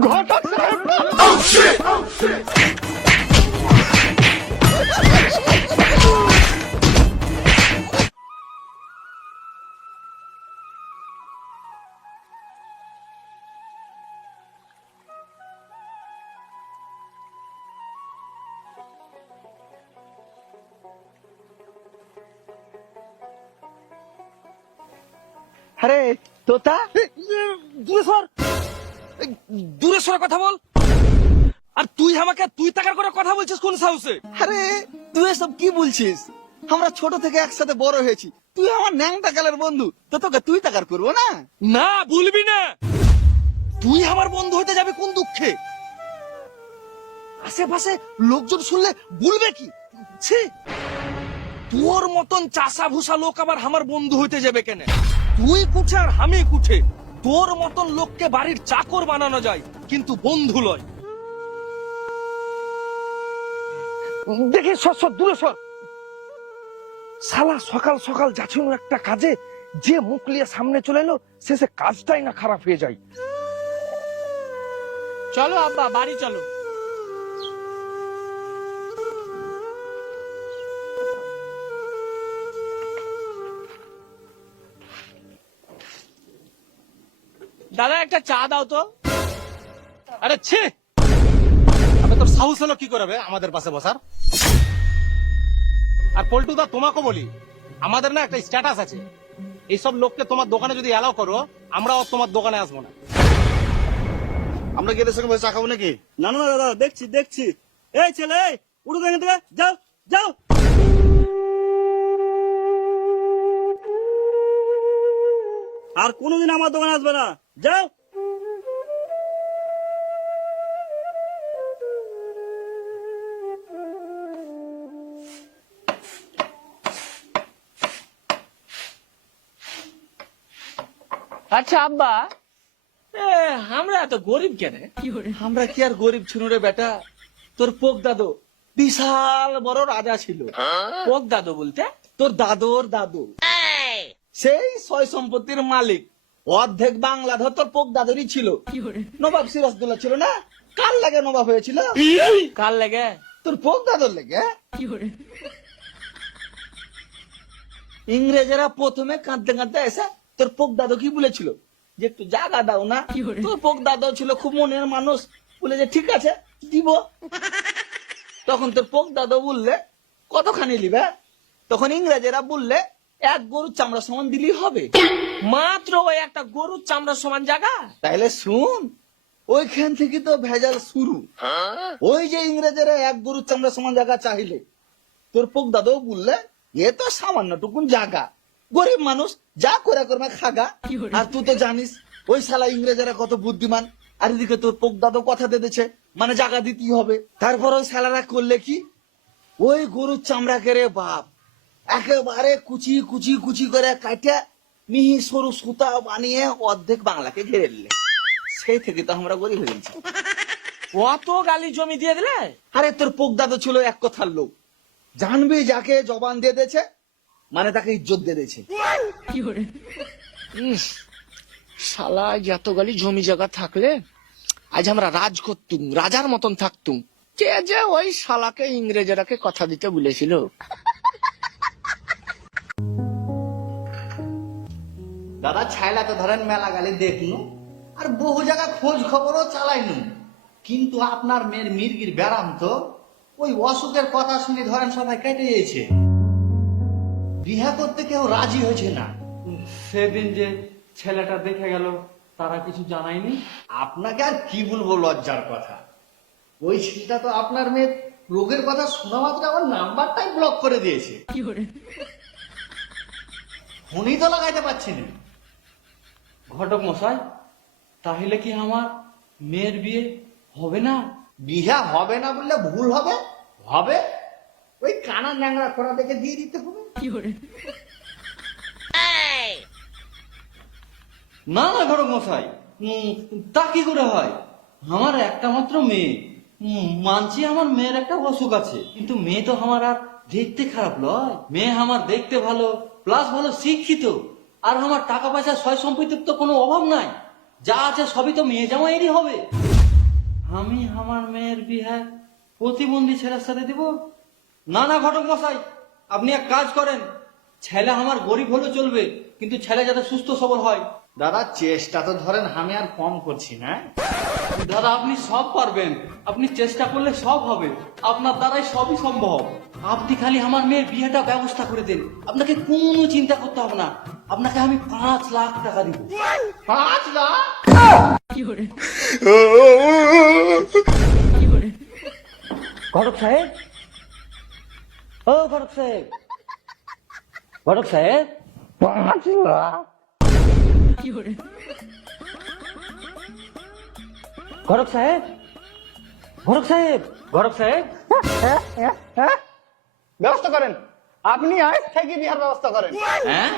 ঘটক সাহেব আরে তোতা দূরে সর এই, দূরে সরে কথা বল। আর তুই আমাকে তুই টাকার করে কথা বলছিস কোন সাহসে? আরে তুই এসব কি বলছিস? আমরা ছোট থেকে একসাথে বড় হয়েছি। তুই আমার ন্যাংটা কালের বন্ধু। তো তোকে তুই টাকার করব না? না বলবি না। তুই আমার বন্ধু হতে যাবে কোন দুঃখে? আশেপাশে লোকজন শুনলে বলবে কি? ছি। তোর মতন চাষা ভুষা লোক আবার আমার বন্ধু হইতে যাবে কেন? তুই কুঠে আর আমি কুঠে। তোর মতন লোককে বাড়ির চাকর বানানো যায়, কিন্তু বন্ধু লয়। দেখে সর সর, দূরে সর। সালা সকাল সকাল যাচ্ছিল একটা কাজে, যে মুখ লিয়ে সামনে চলে এলো, শেষে কাজটাই না খারাপ হয়ে যায়। চলো আব্বা, বাড়ি চলো। দাদা একটা চা দাও তো। আরে ছি! আবে তোর সাহস হলো কি করবে আমাদের পাশে বসার? আর পল্টু দা তোমাকে বলি আমাদের না একটা স্ট্যাটাস আছে। এইসব লোককে তোমার দোকানে যদি অ্যালাউ করো আমরাও তোমার দোকানে আসব না। আমরা এদের সঙ্গে বসে চা খাব নাকি? না না না, দাদা দেখছি দেখছি। এই ছেলে এই, উঠো তো এখান থেকে যাও যাও। আর কোনোদিন আমার দোকানে আসবে না। যাও। আচ্ছা আব্বা। এ, আমরা এত গরিব কেন? আমরা কি আর গরিব ছিল রে বেটা? তোর পোক দাদু বিশাল বড় রাজা ছিল। পোক দাদু বলতে তোর দাদুর দাদু। সেই সয় সম্পত্তির মালিক। অর্ধেক বাংলা ধর তোর পোক দাদুরই ছিল। নবাব সিরাজদুল্লাহ ছিল না? কার লাগে নবাব হয়েছিল? কার লেগে? তোর পোক দাদুর লেগে? ইংরেজেরা প্রথমে কাঁদতে কাঁদতে এসে তোর পোক দাদু কি বলেছিল? যে একটু জায়গা দাও না। তোর পোক দাদু ছিল খুব মনের মানুষ। বলে যে ঠিক আছে দিব। তখন তোর পোক দাদু বললে কতখানি লিবে তখন ইংরেজেরা বললে এক গরুর চামড়া সমান দিলেই হবে। মাত্র ওই একটা গরুর চামড়া সমান জায়গা। তাইলে শুন ওইখান থেকে তো ভেজাল শুরু। ওই যে ইংরেজেরা এক গরুর চামড়া সমান জায়গা চাইলে তোর পোক দাদু বললে এ তো সামান্য টুকুন জায়গা। গরিব মানুষ যা করে করবে খাগা। আর তুই তো জানিস ওই শালা ইংরেজেরা কত বুদ্ধিমান। আর এদিকে তোর পোক দাদু কথা দিতেছে মানে জায়গা দিতেই হবে। তারপর ওই শালারা করলে কি? ওই গরুর চামড়া কেড়ে বাপ একেবারে কুচি কুচি কুচি করে কাটে মিহি সরু সুতা বানিয়ে অর্ধেক বাংলাকে ঘিরে দিলে। সেই থেকে তো আমরা গরিব হয়ে গেছি। অত গালি জমি দিয়ে দিলে? আরে তোর পোক দাদু ছিল এক কথার লোক। জানবি যাকে জবান দিয়ে দিয়েছে মানে তাকে ইজ্জত দিয়ে দিয়েছে। শালা এত গালি জমি জায়গা থাকলে আজ আমরা রাজ করতুম রাজার মতন থাকতুম। কে যে ওই শালাকে ইংরেজরাকে কথা দিতে বলেছিল? দাদা ছাইলা তো ধরেন মেলা গালি দেখনু আর বহু জায়গা খোঁজ খবরও চালাইনু। কিন্তু আপনার মেয়ের মির্গির ব্যারাম তো ওই অসুখের কথা শুনে ধরেন সবাই কেটে গিয়েছে বিহা করতে কেউ রাজি হয়েছে না। সেদিন যে ছেলেটা দেখে গেল তারা কিছু জানায়নি? আপনাকে আর কি বলব লজ্জার কথা। ওই ছেলেটা তো আপনার মেয়ের রোগের কথা শোনা মাত্র আমার নাম্বারটাই ব্লক করে দিয়েছে। ফোনই তো লাগাইতে পারছি না। ঘটক মশাই তাহলে কি আমার মেয়ের বিয়ে হবে না? বিহা হবে না বললে ভুল হবে? হবে? ওই কানা ন্যাংরা করা দেখে দিয়ে দিতে হবে। কি করে না না ঘটক মশাই তা কি করে হয়? আমার একটা মাত্র মেয়ে। মানছি আমার মেয়ের একটা অসুখ আছে কিন্তু মেয়ে তো আমার আর দেখতে খারাপ লয়। মেয়ে আমার দেখতে ভালো প্লাস ভালো শিক্ষিত। আর আমার টাকা পয়সা সয় সম্পত্তির তো কোনো অভাব নাই। যা আছে সবই তো মেয়ে জামাইয়েরই হবে। আমি আমার মেয়ের বিয়ে প্রতিবন্ধী ছেলের সাথে দিব? না না ঘটক মশাই আপনি এক কাজ করেন। ছেলে আমার গরিব হলে চলবে কিন্তু ছেলে যাতে সুস্থ সবল হয়। দাদা চেষ্টা তো ধরেন আমি আর কম করছি না। দাদা আপনি সব পারবেন। আপনি চেষ্টা করলে সব হবে। আপনার দ্বারাই সবই সম্ভব। আপনি খালি আমার মেয়ের বিয়েটা ব্যবস্থা করে দিন। আপনাকে কোনো চিন্তা করতে হবে না। আপনাকে আমি পাঁচ লাখ টাকা দিব। পাঁচ লাখ? ঘটক সাহেব? ও ঘটক সাহেব। ঘটক সাহেব? পাঁচ লাখ? ঘটক সাহেব? ঘটক সাহেব? ঘটক সাহেব? ব্যবস্থা করেন। আপনি আজ থেকে বিহার ব্যবস্থা করেন। হ্যাঁ?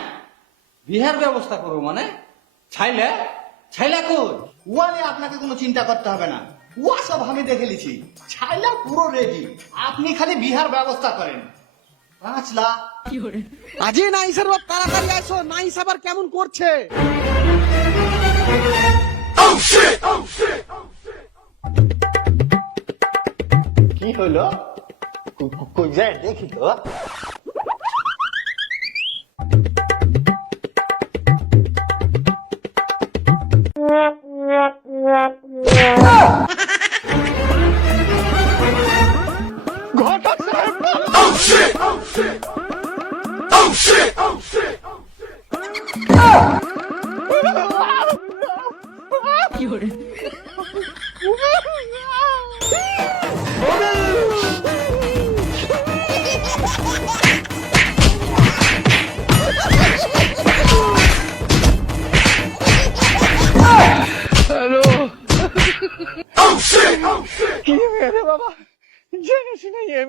বিহার ব্যবস্থা করব মানে? ছাইলে? ছাইলা কই? ওয়া নিয়ে আপনাকে কোনো চিন্তা করতে হবে না। ওয়া সব আমি দেখে লিছি ছাইলা পুরো রেডি আপনি খালি বিহার ব্যবস্থা করেন। পাঁচ লাখ আজে নাইসার বাপ তাড়াতাড়ি আসো নাইস আবার কেমন করছে? কি হলো কই যায় দেখি তো কি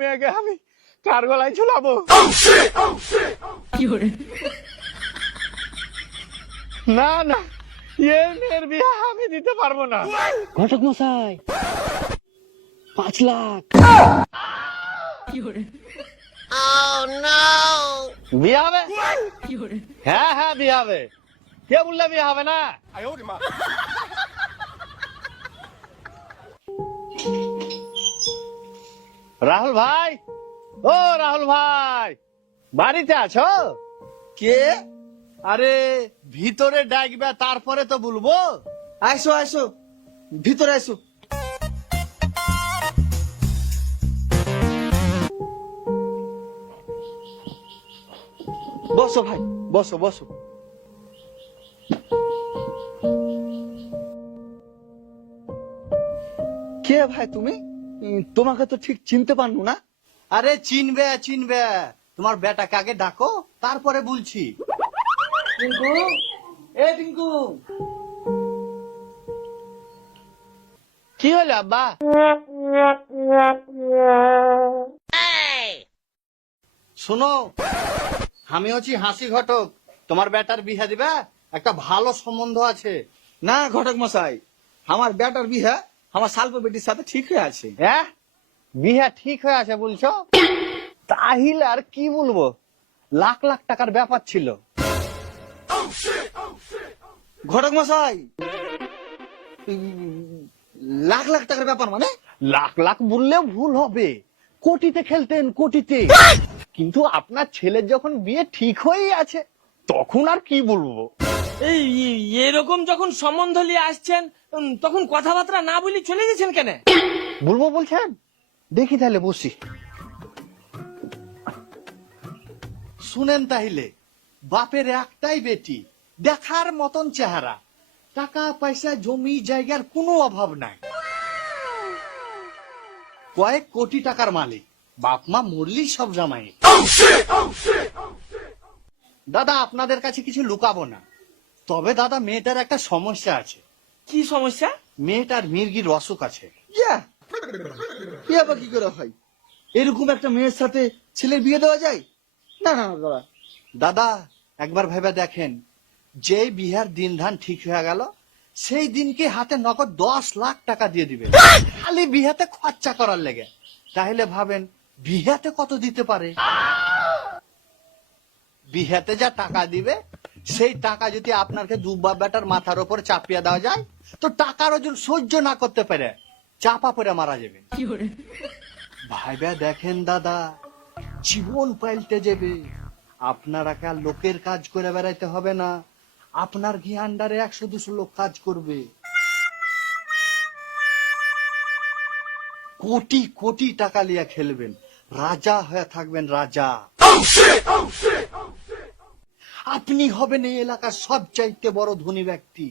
মেয়েকে আমি কার গলায় ঝুলাবো? না না এ মেয়ের বিয়ে আমি দিতে পারব না। ঘটক মশাই পাঁচ লাখ। বিয়ে হবে? হ্যাঁ হ্যাঁ বিয়ে হবে। কে বললে বিয়ে হবে না? রাহুল ভাই? ও রাহুল ভাই। বাড়িতে আছো? কে? আরে ভিতরে ডাকবে তারপরে তো বলব। আইসো আইসো। ভিতরে আইসো। বসো ভাই বসো বসো। কে ভাই তুমি? তোমাকে তো ঠিক চিনতে পারনু না। আরে চিনবে চিনবে। তোমার বেটাকে আগে ডাকো তারপরে বলছি। টিঙ্কু? এ টিঙ্কু! কি হলো আব্বা? শোনো আমি হচ্ছি হাসি ঘটক। তোমার বেটার বিহা দিবে? একটা ভালো সম্বন্ধ আছে। না ঘটক মশাই আমার বেটার বিহা আমার সাল্প বেটির সাথে ঠিক হয়ে আছে। হ্যাঁ? বিহা ঠিক হয়ে আছে বলছো? তাহিলে আর কি বলব? লাখ লাখ টাকার ব্যাপার ছিল। ঘটক মশাই! লাখ লাখ টাকার ব্যাপার মানে? লাখ লাখ বললেও ভুল হবে। কোটিতে খেলতেন কোটিতে। কিন্তু আপনার ছেলের যখন বিয়ে ঠিক হয়েই আছে তখন আর কি বলব? এই এরকম যখন সম্বন্ধ নিয়ে আসছেন তখন কথাবার্তা না বলি চলে গেছেন কেন? বলব বলছেন? দেখি তাহলে বসি। শুনেন তাইলে বাপের একটাই বেটি দেখার মতন চেহারা টাকা পয়সা জমি জায়গার কোনো অভাব নাই। কয়েক কোটি টাকার মালিক বাপ মা মরলি সব জামাই। দাদা আপনাদের কাছে কিছু লুকাবো না। তবে দাদা মেয়েটার একটা সমস্যা আছে। কি সমস্যা? মেয়েটার মির্গির অসুখ আছে। ইয়া! এ আবার কি করে হয়? এরকম একটা মেয়ের সাথে ছেলের বিয়ে দেওয়া যায়? না না না, দাদা। দাদা একবার ভেবে দেখেন। যেই বিহার দিন ধান ঠিক হয়ে গেল সেই দিনকে হাতে নগদ দশ লাখ টাকা দিয়ে দিবে। খালি বিহাতে খরচা করার লেগে। তাহলে ভাবেন বিহাতে কত দিতে পারে? বিহাতে যা টাকা দিবে সেই টাকা যদি আপনাকে দুবা বেটার মাথার উপর চাপিয়ে দেওয়া যায় তো টাকার ওজন সহ্য না করতে পারে চাপা পড়ে মারা যাবেন ভাইবা দেখেন দাদা জীবন পাল্টে যাবে। আপনার একা লোকের কাজ করে বেড়াইতে হবে না। আপনার ঘি আন্ডারে একশো দুশো লোক কাজ করবে। কোটি কোটি টাকা লিয়া খেলবেন। রাজা হয়ে থাকবেন রাজা। আপনি হবেন এই এলাকার সবচাইতে বড় ধনী ব্যক্তি।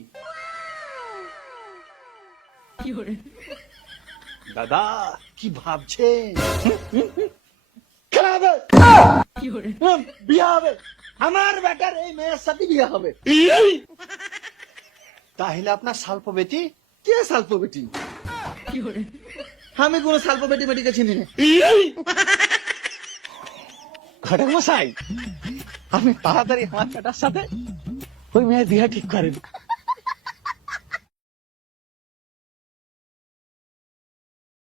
দাদা কি ভাবছেন? হবে? হুম, বিয়ে হবে। আমার বেটার এই মেয়ের সাথে বিয়ে হবে। তাহলে আপনার স্বল্প বেটি কে সাল্প বেটি আমি কোন সাল্প বেটি বেটিকে চিনি না। মশাই আপনি তাড়াতাড়ি আমার বেটার সাথে ওই মেয়ের বিয়ে ঠিক করেন